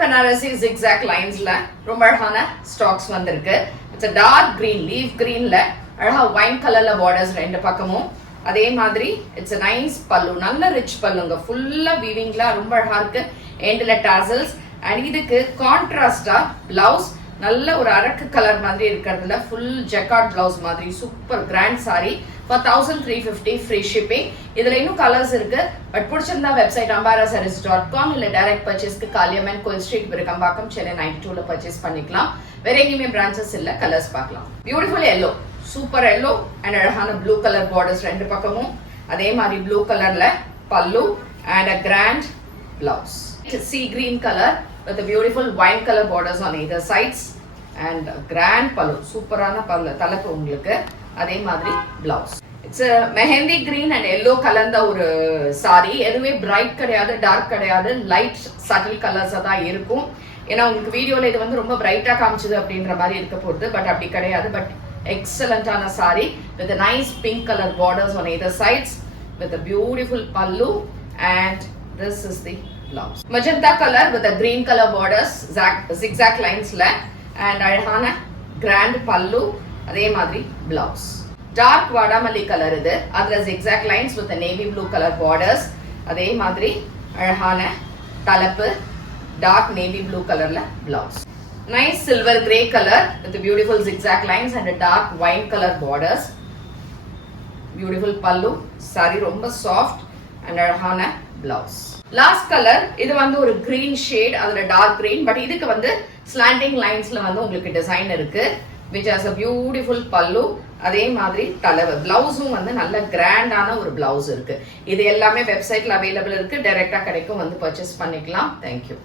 Banarasi zigzag lines la ரொம்ப அழகான stocks வந்திருக்கு. It's a dark green, leaf green ல அழகா wine colorல borders ரெண்டு பக்கமும். அதே மாதிரி it's a nice பல்லு, நல்ல ரிச் பல்லுங்க. ஃபுல்லா வீவிங்ல ரொம்ப அழகா இருக்கு. எண்ட்ல tassels and இதுக்கு கான்ட்ராஸ்டா பிளவுஸ் நல்ல ஒரு அரக்கு கலர் மாதிரி இருக்கிறதுல ஃபுல் ஜக்கார்ட் பிளவுஸ் மாதிரி super grand sari for 1350 free shipping. இதுல இன்னும் கலர்ஸ் இருக்கு. பட் பிடிச்சிருந்தா வெப்சைட் ambarasarees.com இல்ல டைரக்ட் பர்ச்சேஸ்க்கு காளியம்மன் கோயில் ஸ்ட்ரீட் விருகம்பாக்கம் சென்னை 92ல பர்ச்சேஸ் பண்ணிக்கலாம். வேற எங்கேயுமே பிரான்ச்சஸ் இல்ல. கலர்ஸ் பார்க்கலாம். Beautiful yellow, super yellow and அழகான ப்ளூ கலர் பார்டர்ஸ் ரெண்டு பக்கமும். அதே மாதிரி ப்ளூ கலர்ல பல்லு and a grand blouse. Sea green color with a beautiful wine color borders on either sides and a grand pallu, சூப்பரான பல்லு தலப்பு உங்களுக்கு. அதே மாதிரி blouse. It's a mehendi green and yellow கலந்த ஒரு saree. எதுவே bright கிடையாது, dark கிடையாது, light subtle colors தான் இருக்கும். ஏன்னா உங்களுக்கு வீடியோல இது வந்து ரொம்ப பிரைட்டா காமிச்சது அப்படின்ற மாதிரி இருக்க போகுது. பட் அப்படி கிடையாது. பட் எக்ஸலண்டான saree with a nice pink color borders on either sides with a beautiful pallu and this is the blouse. Magenta color with a green color borders, zigzag lines la and அழகான grand pallu, அதே மாதிரி blouse. Dark vadamalli color இது. அதுல zigzag lines with a navy blue color borders, அதே மாதிரி அழகான தலப்பு dark navy blue colorல blouse. Nice silver gray color with the beautiful zigzag lines and a dark wine color borders. Beautiful pallu, saree ரொம்ப soft and அழகான blouse. Last colour இது வந்து ஒரு green shade, அதுல dark green. But இதுக்கு வந்து slanting லைன்ஸ்ல வந்து உங்களுக்கு டிசைன் இருக்கு which has a beautiful pallu. அதே மாதிரி தலவு பிளவுஸும் வந்து நல்ல கிராண்டான ஒரு பிளவுஸ் இருக்கு. இது எல்லாமே வெப்சைட்ல அவைலபிள் இருக்கு. டைரக்டா கிடைக்கும், வந்து பர்ச்சேஸ் பண்ணிக்கலாம். தேங்க்யூ.